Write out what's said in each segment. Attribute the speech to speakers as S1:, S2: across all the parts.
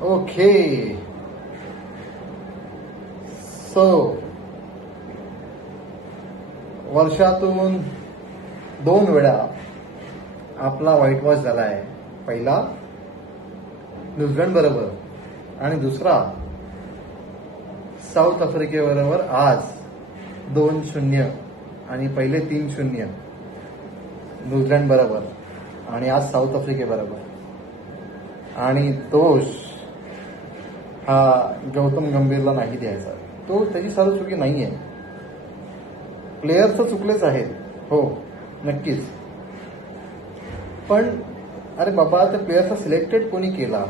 S1: Okay so वर्षातून दोन वेळा आपला व्हाईट वॉश झाला आहे पहिला न्यूझीलंड बरोबर आणि दुसरा साऊथ आफ्रिकेबरोबर आज दोन शून्य आणि पहिले तीन शून्य न्यूझीलंड बरोबर आणि आज साऊथ आफ्रिकेबरोबर आणि दोष हा गौतम गंभीरला नाही द्यायचा. तो त्याची सर्व चुकी नाही आहे प्लेयर्स तर चुकलेच आहेत हो नक्कीच. पण अरे बाबा त्या प्लेयरचा सिलेक्टेड कोणी केला?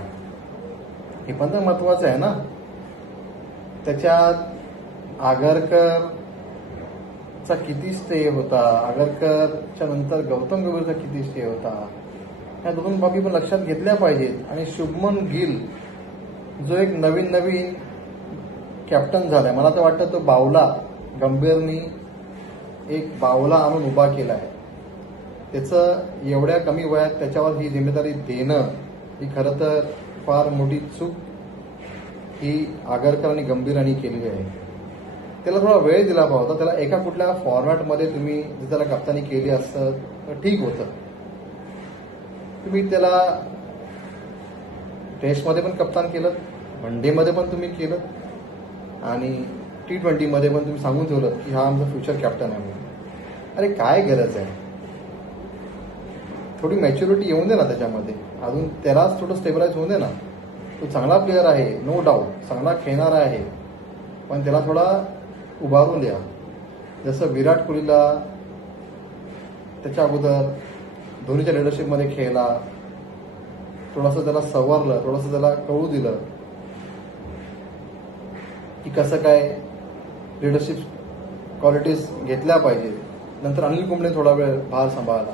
S1: हे पण तर महत्वाचं आहे ना. त्याच्यात आगरकरचा किती स्टे होता? आगरकरच्या नंतर गौतम गंभीरचा किती स्टे होता? ह्या दोन बाबी पण लक्षात घेतल्या पाहिजेत. आणि शुभमन गिल जो एक नवीन नवीन कॅप्टन झालाय. मला तर वाटतं तो बावला गंभीरनी एक बावला आणून उभा केला आहे त्याचं एवढ्या कमी वयात त्याच्यावर ही जिम्मेदारी देणं ही खरं तर फार मोठी चूक ही आगरकर आणि गंभीरांनी केलेली आहे. त्याला थोडा वेळ दिला पाहता त्याला एका कुठल्या फॉर्मॅटमध्ये तुम्ही जर त्याला कप्तानी केली असतं तर ठीक होतं. तुम्ही त्याला टेस्टमध्ये पण कप्तान केलं वन डेमध्ये पण तुम्ही केलं आणि टी ट्वेंटीमध्ये पण तुम्ही सांगून ठेवलं की हा आमचा फ्युचर कॅप्टन आहे म्हणून. अरे काय गरज आहे? थोडी मॅच्युरिटी येऊन दे ना त्याच्यामध्ये. अजून त्यालाच थोडं स्टेबलाइज होऊन दे ना. तो चांगला प्लेअर आहे नो डाऊट चांगला खेळणारा आहे. पण त्याला थोडा उभारून द्या. जसं विराट कोहलीला त्याच्या अगोदर धोनीच्या लिडरशिपमध्ये खेळला थोडंसं त्याला सवारलं थोडंसं त्याला कळू दिलं की कसं काय लिडरशिप क्वालिटीज घेतल्या पाहिजेत. नंतर अनिल कुंबळे थोडा वेळ भार सांभाळला.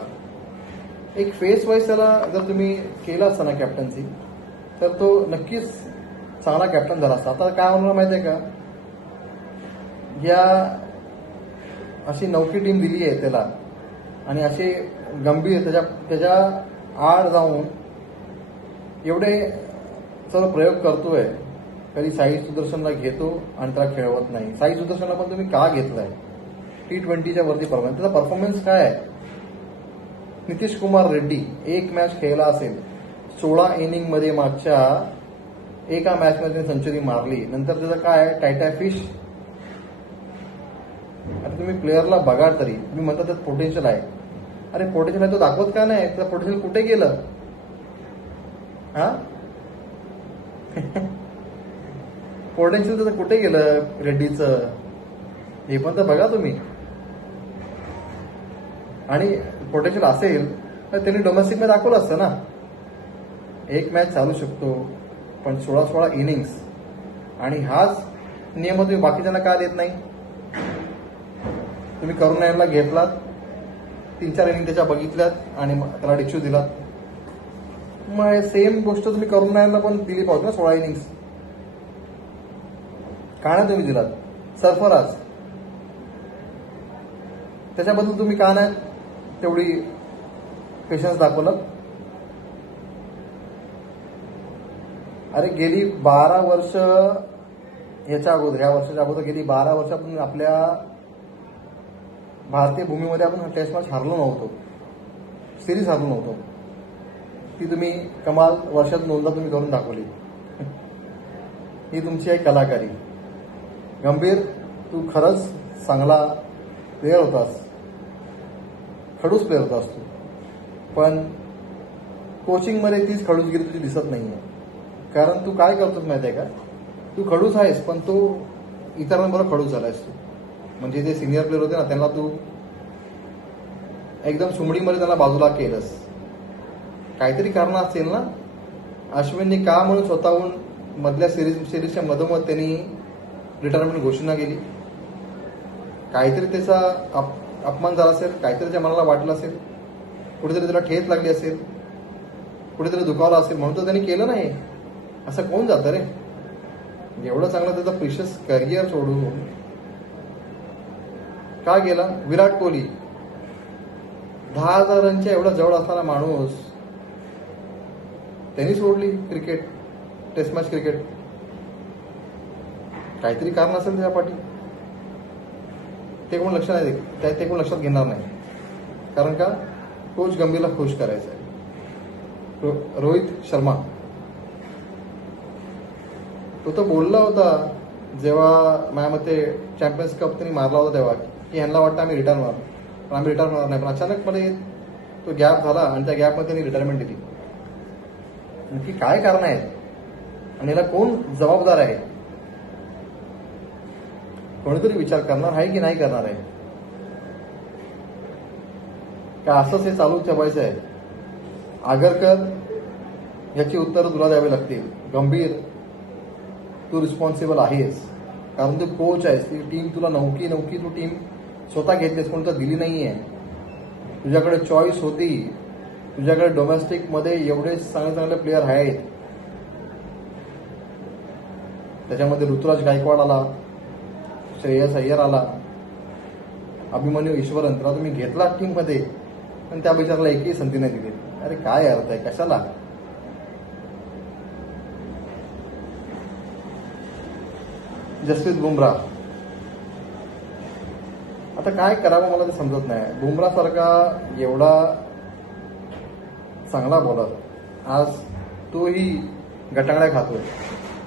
S1: एक फेस वाईज त्याला जर तुम्ही केला असता ना कॅप्टन्सी तर तो नक्कीच चांगला कॅप्टन झाला असता. आता काय होणार माहिती आहे का? या अशी नौकी टीम दिली आहे त्याला. आणि असे गंभीर त्याच्या त्याच्या आड जाऊन एवढे सर्व प्रयोग करतोय कधी साई सुदर्शनला घेतो आणि त्याला खेळवत नाही. साई सुदर्शनला पण तुम्ही का घेतलाय? टी ट्वेंटीच्या वरती परफॉर्मन्स त्याचा परफॉर्मन्स काय आहे? नितीश कुमार रेड्डी एक मॅच खेळला असेल. सोळा इनिंगमध्ये मागच्या एका मॅच मध्ये त्याने सेंचुरी मारली. नंतर त्याचं काय टायटा फिश आता तुम्ही प्लेअरला बघा तरी. तुम्ही म्हणता त्यात पोटेन्शियल आहे. अरे पोटेन्शियल आहे तो दाखवत का नाही? त्याचं पोटेन्शियल कुठे गेलं? हा? पोटेन्शियल त्याचं कुठे गेलं रेड्डीचं? हे पण तर बघा तुम्ही. आणि पोटेन्शियल असेल तर त्यांनी डोमेस्टिकमध्ये दाखवलं असतं ना. एक मॅच चालू शकतो पण सोळा सोळा इनिंग्स आणि हाच नियम तुम्ही बाकीच्यांना का देत नाही? तुम्ही करुण घेतलात तीन चार इनिंग त्याच्या बघितल्यात आणि मग त्याला डिक्शू दिलात. मग सेम गोष्ट तुम्ही करून नायरला पण दिली पाहिजे ना सोळा इनिंग्स का नाही तुम्ही दिलात सरफराज. त्याच्याबद्दल तुम्ही का नाही तेवढी पेशन्स दाखवलं? अरे गेली बारा वर्ष याच्या अगोदर ह्या वर्षाच्या अगोदर गेली बारा वर्षापासून आपल्या भारतीय भूमीमध्ये आपण टेस्ट मॅच हरलो नव्हतो. सिरीज हरलो नव्हतो. ती तुम्ही कमाल वर्षात नोंदला तुम्ही करून दाखवली. ही तुमची आहे कलाकारी. गंभीर तू खरंच चांगला प्लेअर होतास. खडूस प्लेअर होतास तू. पण कोचिंगमध्ये तीच खडूसगिरी तुझी दिसत नाही आहे कारण तू काय करतोस माहिती आहे का? तू खडूस आहेस पण तू इतरांबरोबर खडूस झालायस तू. म्हणजे जे सिनियर प्लेअर होते ना त्यांना तू एकदम सुमडीमध्ये त्यांना बाजूला केलंस. काहीतरी कारण असेल ना? अश्विनने का म्हणून स्वतःहून मधल्या सिरीज सिरीजच्या मधोमध त्यांनी रिटायरमेंट घोषणा केली? काहीतरी त्याचा अप अपमान झाला असेल? काहीतरी त्याच्या मनाला वाटलं असेल? कुठेतरी त्याला ठेच लागली असेल? कुठेतरी दुखावलं असेल? म्हणून तर त्यांनी केलं नाही. असं कोण जातं रे? एवढं चांगलं त्याचा प्रिशस करिअर सोडून. का गेला? विराट कोहली. दहा हजार रनच्या एवढा जवळ असणारा माणूस त्यांनी सोडली क्रिकेट टेस्ट मॅच क्रिकेट काहीतरी कारण असेल त्याच्या पाठी. ते कोण लक्षात नाही त्या- ते कोण लक्षात घेणार नाही. कारण का? कोच गंभीरला खुश करायचं आहे. रो- रोहित शर्मा. तो तर बोलला होता जेव्हा माझ्या मते चॅम्पियन्स कप त्यांनी मारला होता तेव्हा की ह्यांना वाटतं आम्ही रिटायर होणार पण आम्ही रिटर्न होणार नाही. पण अचानकपणे तो गॅप झाला आणि त्या गॅपमध्ये त्यांनी रिटायरमेंट दिली. नक्की काय कारण आहेत? आणि याला कोण जबाबदार आहे? कोणीतरी विचार करणार आहे की नाही करणार आहे? का असंच हे चालू ठेवायचं आहे? आगरकर याची उत्तरं तुला द्यावी लागतील. गंभीर. तू रिस्पॉन्सिबल आहेस. कारण तू कोच आहेस. ती टीम तुला नौकी नौकी तू टीम स्वतः घेतलीस कोणतं दिली नाही आहे तुझ्याकडे चॉईस होती. तुझ्याकडे डोमेस्टिकमध्ये एवढे चांगले चांगले प्लेअर आहेत. त्याच्यामध्ये ऋतुराज गायकवाड आला श्रेयस अय्यर आला अभिमन्यू ईश्वरन त्याला तुम्ही घेतला टीममध्ये पण त्या बिचाराला एकही संधी नाही दिली. अरे काय अर्थ आहे? कशाला? जसप्रीत बुमराह. आता काय करावं मला ते समजत नाही. बुमरासारखा एवढा चांगला बॉलर आज तोही गटांगड्या खातोय.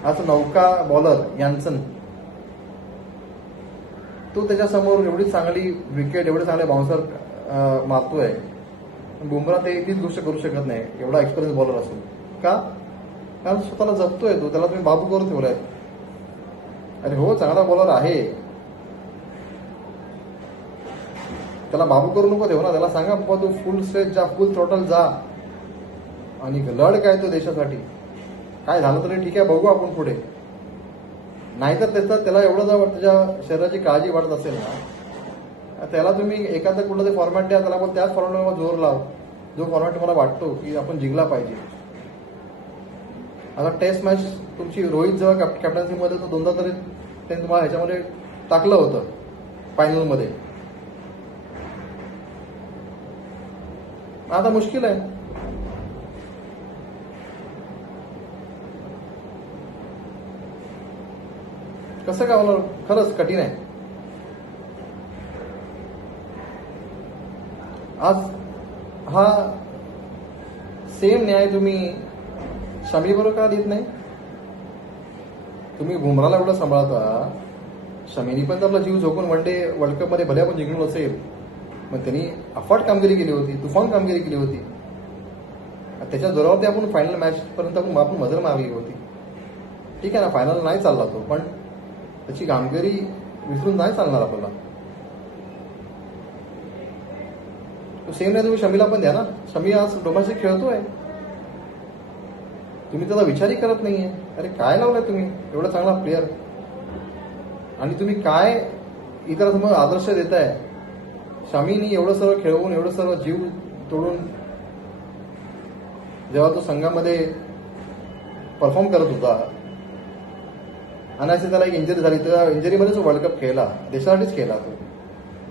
S1: आज नौका बॉलर यांचं तो त्याच्यासमोर एवढी चांगली विकेट एवढे चांगले बाउन्सर मारतोय. बुमरा ते तीच गोष्ट करू शकत नाही. एवढा एक्सपिरियन्स बॉलर असून. का? कारण स्वतःला जपतोय तो. त्याला तुम्ही बाबू करून ठेवलाय. अरे हो चांगला बॉलर आहे. त्याला बाबू करू नको देऊ ना त्याला सांगा बाबा तू फुल स्ट्रेच जा फुल टोटल जा. आणि लढ काय तो देशासाठी? काय झालं तरी ठीक आहे बघू आपण पुढे. नाहीतर त्याचं त्याला एवढं जर त्याच्या शरीराची काळजी वाटत असेल ना त्याला तुम्ही एखादं कुठलं ते फॉर्मॅट द्या त्याला पण त्याच फॉर्मॅटवर जोर लाव. जो फॉर्मॅट मला वाटतो की आपण जिंकला पाहिजे. आता टेस्ट मॅच तुमची रोहित जेव्हा कॅप कॅप्टन्सीमध्ये तो दोनदा तरी त्यांनी तुम्हाला ह्याच्यामध्ये टाकलं होतं फायनलमध्ये आता मुश्किल आहे. कसं काय होणार खरंच कठीण आहे. आज हा सेम न्याय तुम्ही शमीबरोबर का देत नाही? तुम्ही बुमराला एवढं सांभाळता शमीनी पण आपला जीव झोकून वन डे वर्ल्ड कपमध्ये भले आपण जिंकलो असेल मग त्यांनी अफाट कामगिरी केली होती तुफान कामगिरी केली होती. त्याच्या जोरावरती आपण फायनल मॅच पर्यंत आपण आपण मजल मारली होती. ठीक आहे ना फायनल नाही चालला तो पण त्याची कामगिरी विसरून नाही चालणार आपल्याला. सेम नाही तुम्ही शमीला पण द्या ना. शमी आज डोमाशी खेळतोय. तुम्ही त्याचा विचारही करत नाहीये. अरे काय लावलाय तुम्ही? एवढा चांगला प्लेअर आणि तुम्ही काय इतरांसमोर आदर्श देताय? शमीनी एवढं सर्व खेळवून एवढं सर्व जीव तोडून जेव्हा तो संघामध्ये परफॉर्म करत होता आणि असे त्याला एक इंजरी झाली. त्या इंजरीमध्येच तो वर्ल्ड कप खेळला. देशासाठीच खेळला तो.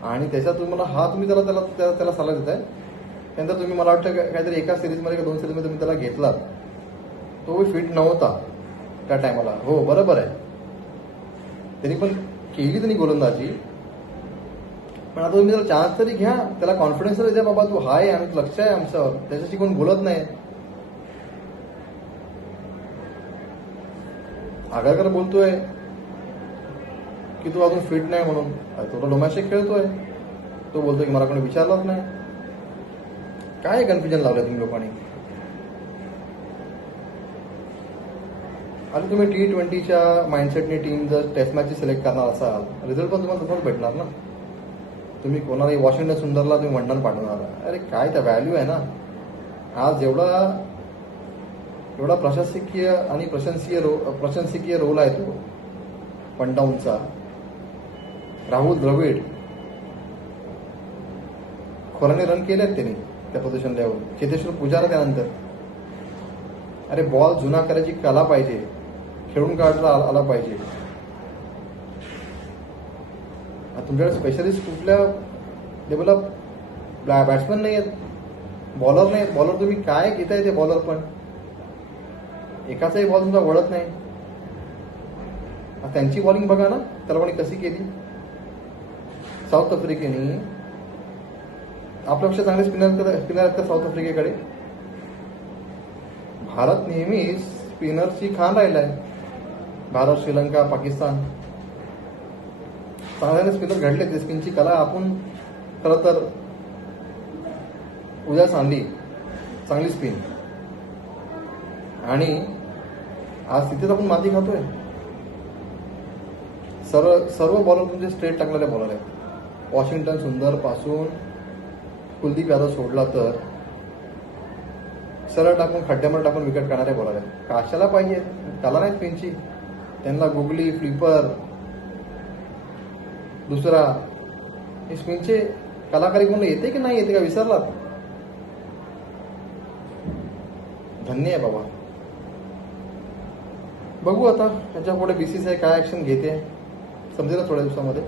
S1: आणि त्याच्यात तुम्हाला हा तुम्ही त्याला त्याला त्याला त्याला सल्ला देताय. त्यानंतर तुम्ही मला वाटतं का- काहीतरी एका सिरीजमध्ये किंवा दोन सिरीजमध्ये तुम्ही त्याला घेतलात. तो फिट नव्हता त्या टायमाला हो बरोबर आहे. त्यांनी पण केली त्यांनी गोलंदाजी. पण आता तुम्ही त्याला चान्स तरी घ्या. त्याला कॉन्फिडन्स तरी द्या बाबा तू हाय आणि लक्ष आहे आमचं. त्याच्याशी कोण बोलत नाही. आगळकर बोलतोय की तू अजून फिट नाही म्हणून. तुला तो डोमॅस्टिक खेळतोय. तो बोलतोय की मला कोणी विचारलाच नाही. काय कन्फ्युजन लावलं तुम्ही लोकांनी? आणि तुम्ही टी ट्वेंटीच्या माइंडसेटने टीम जर टेस्ट मॅचची सिलेक्ट करणार असाल रिझल्ट पण तुम्हाला तसंच भेटणार ना. तुम्ही कोणालाही वॉशिंग्टन सुंदरला तुम्ही वंडन पाठवणार. अरे काय त्या व्हॅल्यू आहे ना. आज एवढा एवढा प्रशासकीय आणि प्रशंसीय रो प्रशंसकीय रोल आहे तो. पंडाऊनचा राहुल द्रविड. खोराने रन केले आहेत त्यांनी त्या प्रदर्शन लेवल चेतेश्वर पुजारा त्यानंतर. अरे बॉल जुना करायची कला पाहिजे. खेळून काढता आला पाहिजे. तुमच्याकडे स्पेशलिस्ट कुठल्या लेवलला बॅट्समन नाही आहेत बॉलर नाही आहेत बॉलर तुम्ही काय घेताय ते बॉलर पण? एकाचाही बॉल तुमचा वळत नाही. त्यांची बॉलिंग बघा ना तलवाणी कशी केली? साऊथ आफ्रिकेने आपल्यापेक्षा चांगले स्पिनर स्पिनर आहेत का साऊथ आफ्रिकेकडे? भारत नेहमी स्पिनरची खान राहिलाय. भारत श्रीलंका पाकिस्तान. चांगले स्पिनर घडले ते स्पिनची कला आपण खरं तर उद्या सांगली चांगली स्पिन आणि आज तिथेच आपण माती खातोय. सर्व सर्व बॉलर तुमचे स्ट्रेट टाकलेले बॉलर आहेत वॉशिंग्टन सुंदरपासून कुलदीप यादव सोडला तर सरळ टाकून खड्ड्यामध्ये टाकून विकेट काढणारे बॉलर आहेत काशाला पाहिजे? त्याला नाहीत स्पिनची त्यांना गुगली फ्लिपर दुसरा. हे स्पिनचे कलाकारी कोण येते की नाही येते का? विसरलात. धन्य आहे बाबा. बघू आता त्याच्या पुढे बी बीसीसीआय काय ॲक्शन घेते समजेल थोड्या दिवसामध्ये.